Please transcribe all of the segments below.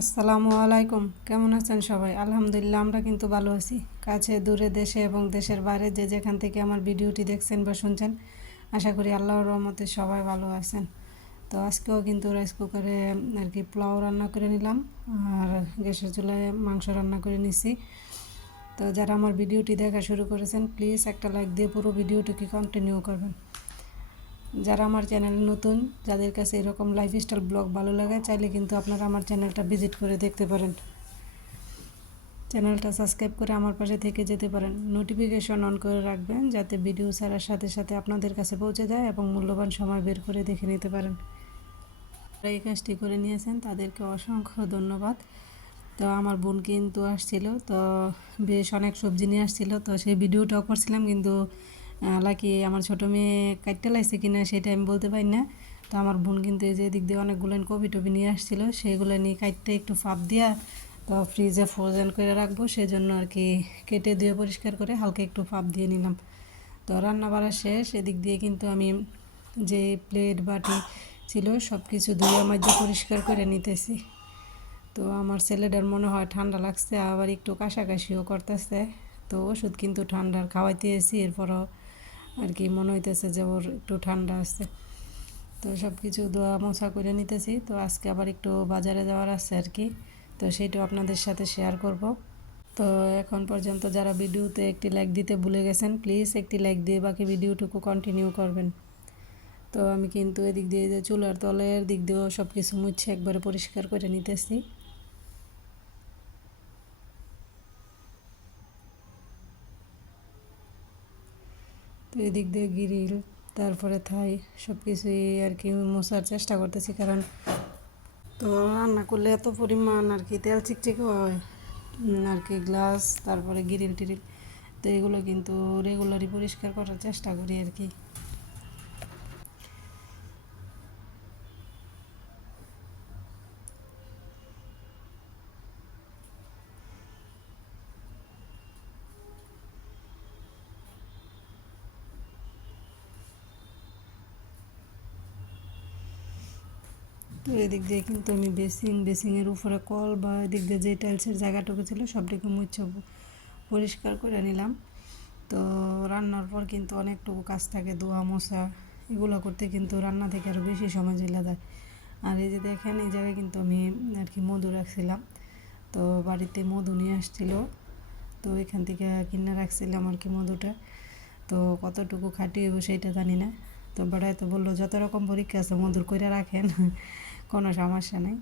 আসসালামু আলাইকুম। কেমন আছেন সবাই? আলহামদুলিল্লাহ, আমরা কিন্তু ভালো আছি। কাছে, দূরে দেশে এবং দেশের বাইরে যে যেখান থেকে আমার ভিডিওটি দেখছেন বা শুনছেন, আশা করি আল্লাহর রহমতে সবাই ভালো আছেন। তো আজকেও কিন্তু রাইস কুকারে আর কি পোলাও রান্না করে নিলাম আর গ্যাসের চুলায় মাংস রান্না করে নিছি। তো যারা আমার ভিডিওটি দেখা শুরু করেছেন প্লিজ একটা লাইক দিয়ে পুরো ভিডিওটিকে কন্টিনিউ করবেন। যারা আমার চ্যানেল নতুন, যাদের কাছে এরকম লাইফস্টাইল ব্লগ ভালো লাগে, চাইলে কিন্তু আপনারা আমার চ্যানেলটা ভিজিট করে দেখতে পারেন। চ্যানেলটা সাবস্ক্রাইব করে আমার পাশে থেকে যেতে পারেন। নোটিফিকেশন অন করে রাখবেন, যাতে ভিডিও ছাড়ার সাথে সাথে আপনাদের কাছে পৌঁছে যায় এবং মূল্যবান সময় বের করে দেখে নিতে পারেন। এই কাজটি করে নিয়েছেন, তাদেরকে অসংখ্য ধন্যবাদ। তো আমার বোন কিন্তু আসছিল, তো বেশ অনেক সবজি নিয়ে আসছিল, তো সেই ভিডিওটাও করছিলাম, কিন্তু লাকি আমার ছোটো মেয়ে কাটতে লাগছে কিনা সেটা আমি বলতে পারি না। তো আমার বোন কিন্তু এই যে দিক দিয়ে অনেকগুলো কপি টপি নিয়ে আসছিল, সেগুলো নিয়ে কাটতে একটু ফাপ দিয়া তো ফ্রিজে ফ্রোজেন করে রাখব সেই জন্য আর কি কেটে দিয়ে পরিষ্কার করে হালকা একটু ফাপ দিয়ে নিলাম। তো রান্না বাড়া শেষ, এদিক দিয়ে কিন্তু আমি যে প্লেট বাটি ছিল সব কিছু ধুয়ে মাঝে পরিষ্কার করে নিতেছি। তো আমার ছেলেটার মনে হয় ঠান্ডা লাগছে, আবার একটু কাশাকাশিও করতেছে। তো ওষুধ কিন্তু ঠান্ডার খাওয়াইতে এসি এরপরও আর কি মনে হইতেছে যে ওর একটু ঠান্ডা আসছে তো সব কিছু দোয়া মোছা করে নিতেছি। তো আজকে আবার একটু বাজারে যাওয়ার আছে আর কি তো সেইটাও আপনাদের সাথে শেয়ার করব। তো এখন পর্যন্ত যারা ভিডিওতে একটি লাইক দিতে ভুলে গেছেন প্লিজ একটি লাইক দিয়ে বাকি ভিডিওটুকু কন্টিনিউ করবেন। তো আমি কিন্তু এদিক দিয়ে যে চুলার তলের দিক দিয়েও সব কিছু মুছে একবারে পরিষ্কার করে নিতেছি। তো এদিক দিয়ে গিরিল, তারপরে থাই সব কিছুই আর কি মোছার চেষ্টা করতেছি কারণ তো রান্না করলে এত পরিমাণ আর কি তেল চিকচিক হয় আর কি গ্লাস, তারপরে গিরিল টিরিল, তো এগুলো কিন্তু রেগুলারই পরিষ্কার করার চেষ্টা করি আর কি। তো এদিক দিয়ে কিন্তু আমি বেসিং বেসিংয়ের উপরে কল বা এদিক দিয়ে যে টাইলসের জায়গাটুকু ছিল সবটিকে মুছে পরিষ্কার করে নিলাম। তো রান্নার পর কিন্তু অনেকটুকু কাজ থাকে, ধোয়া মশা এগুলো করতে কিন্তু রান্না থেকে আরও বেশি সময় চলে যায়। আর এই যে দেখেন, এই জায়গায় কিন্তু আমি আর কি মধু রাখছিলাম। তো বাড়িতে মধু নিয়ে আসছিল। তো এখান থেকে কিনে রাখছিলাম আর কি মধুটা। তো কতটুকু খাটিয়ে সেইটা জানি না। তো বেড়ায় তো বলল, যত রকম পরীক্ষা আছে, মধুর করে রাখেন। কোনো সমস্যা নেই।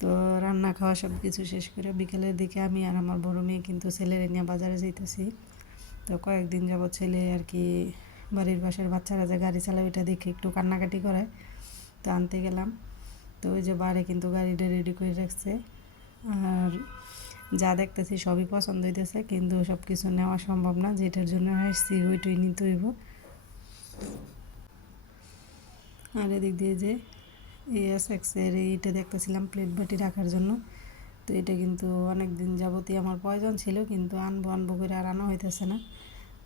তো রান্না খাওয়া সব কিছু শেষ করে বিকেলের দিকে আমি আর আমার বড় মেয়ে কিন্তু ছেলের নিয়ে বাজারে যাইতেছি। তো কয়েকদিন যাব ছেলে আর কি বাড়ির পাশের বাচ্চারা যে গাড়ি চালাবে এটা দেখে একটু কান্নাকাটি করে। তো আনতে গেলাম। তো ওই যে বাড়ি কিন্তু গাড়িটা রেডি করে রাখছে। আর যা দেখতেছি সবই পছন্দ হইতেছে, কিন্তু সব কিছু নেওয়া সম্ভব না, যেটার জন্য আসছি ওইটাই নিতে হইব। আর এদিক দিয়ে যে এস এক্সের এইটা দেখতেছিলাম প্লেট বাটি রাখার জন্য। তো এটা কিন্তু অনেক দিন যাবতীয় আমার প্রয়োজন ছিল, কিন্তু আনব আনব করে আর আনা হইতেছে না।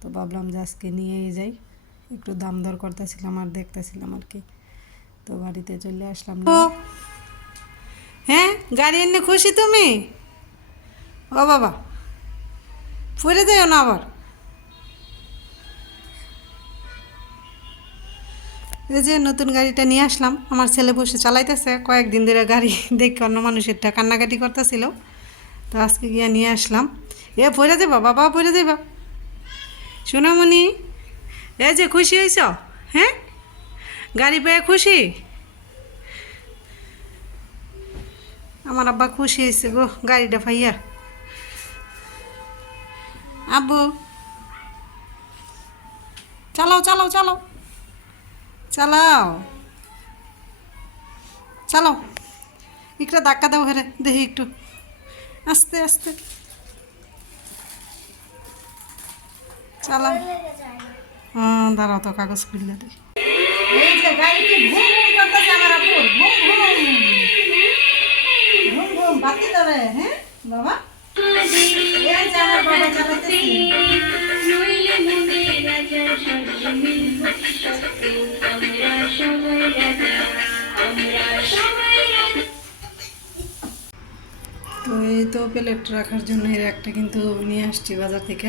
তো ভাবলাম যে আজকে নিয়েই যাই। একটু দাম দর করতেছিলাম আর দেখতেছিলাম আর কি। তো বাড়িতে চলে আসলাম। হ্যাঁ গাড়ি এনে খুশি তুমি? ও বাবা পরে যাও না আবার? এই যে নতুন গাড়িটা নিয়ে আসলাম, আমার ছেলে বসে চালাইতেছে, কয়েকদিন ধরে গাড়ি দেখে অন্য মানুষেরটা কান্নাকাটি করতেছিল। তো আজকে গিয়া নিয়ে আসলাম। এ, পড়ে যাবা, বাবা, পড়ে যাবা। সোনামণি, এ যে খুশি হয়েছ হ্যাঁ? গাড়ি পেয়ে খুশি? আমার আব্বা খুশি হয়েছে গো, গাড়িটা পাইয়া। আব্বু, চালাও চালাও চালাও। চালাও। চালাও। একটা ধাক্কা দাও হেরে দেখি একটু। আস্তে আস্তে। চালাও। হ্যাঁ দাঁড়াও তো, কাগজ খুললে দেখি। এই যে ঘুম ঘুম হ্যাঁ বাবা? বাবা তো এই তো প্লেট রাখার জন্য এর একটা কিন্তু নিয়ে আসছি বাজার থেকে।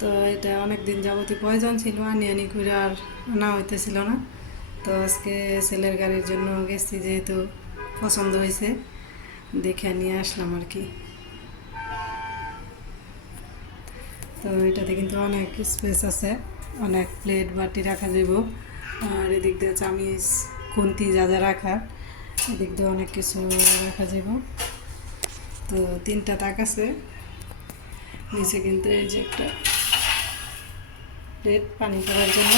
তো এটা অনেক দিন যাবতীয় প্রয়োজন ছিল, আনি আনি করে আর না হইতেছিল না। তো আজকে ছেলের গাড়ির জন্য গেছি যেহেতু পছন্দ হয়েছে দেখে নিয়ে আসলাম আর কি। তো এটাতে কিন্তু অনেক স্পেস আছে, অনেক প্লেট বাটি রাখা যাব আর এদিক দিয়ে চামিচ, খুন্তি যা যা রাখার, এদিক দিয়ে অনেক কিছু রাখা যাব তো তিনটা তাক আছে। নিচে কিন্তু এই যে একটা প্লেট পানি করার জন্য।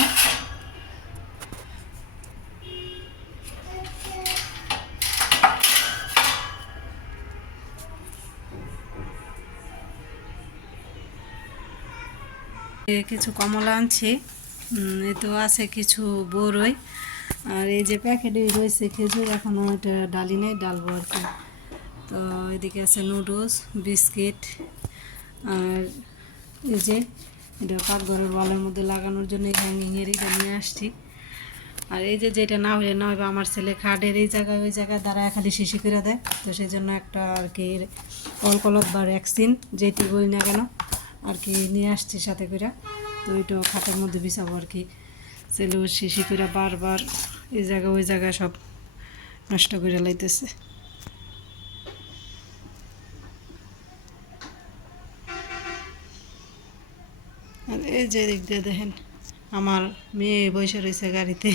কিছু কমলা আনছি তো আছে কিছু বড়ই আর এই যে প্যাকেটে রয়েছে খেজুর এখনও এটা ডালি নেই, ডালবো আর কি। তো এদিকে আছে নুডলস, বিস্কিট আর এই যে এটা পাকঘরের ওয়ালের মধ্যে লাগানোর জন্য এই হ্যাঙ্গিংয়ের এটা নিয়ে আসছি। আর এই যে যেটা না হলে না হবে আমার ছেলে খাটের এই জায়গায় ওই জায়গায় দাঁড়ায় খালি শিশি করে দেয়। তো সেই জন্য একটা আর কি অলকলক বা ভ্যাকসিন যেটি বই না কেন, আর কি নিয়ে আসছি সাথে করে। তো ওইটাও খাটের মধ্যে বিছাবো আর কি। ছেলেও শিশি করে বারবার এই জায়গা ওই জায়গায় সব নষ্ট করে লাইতেছে। আর এই যে দিক দিয়ে দেখেন আমার মেয়ে বসে রয়েছে গাড়িতে।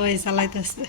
ওই চালাইতেছে।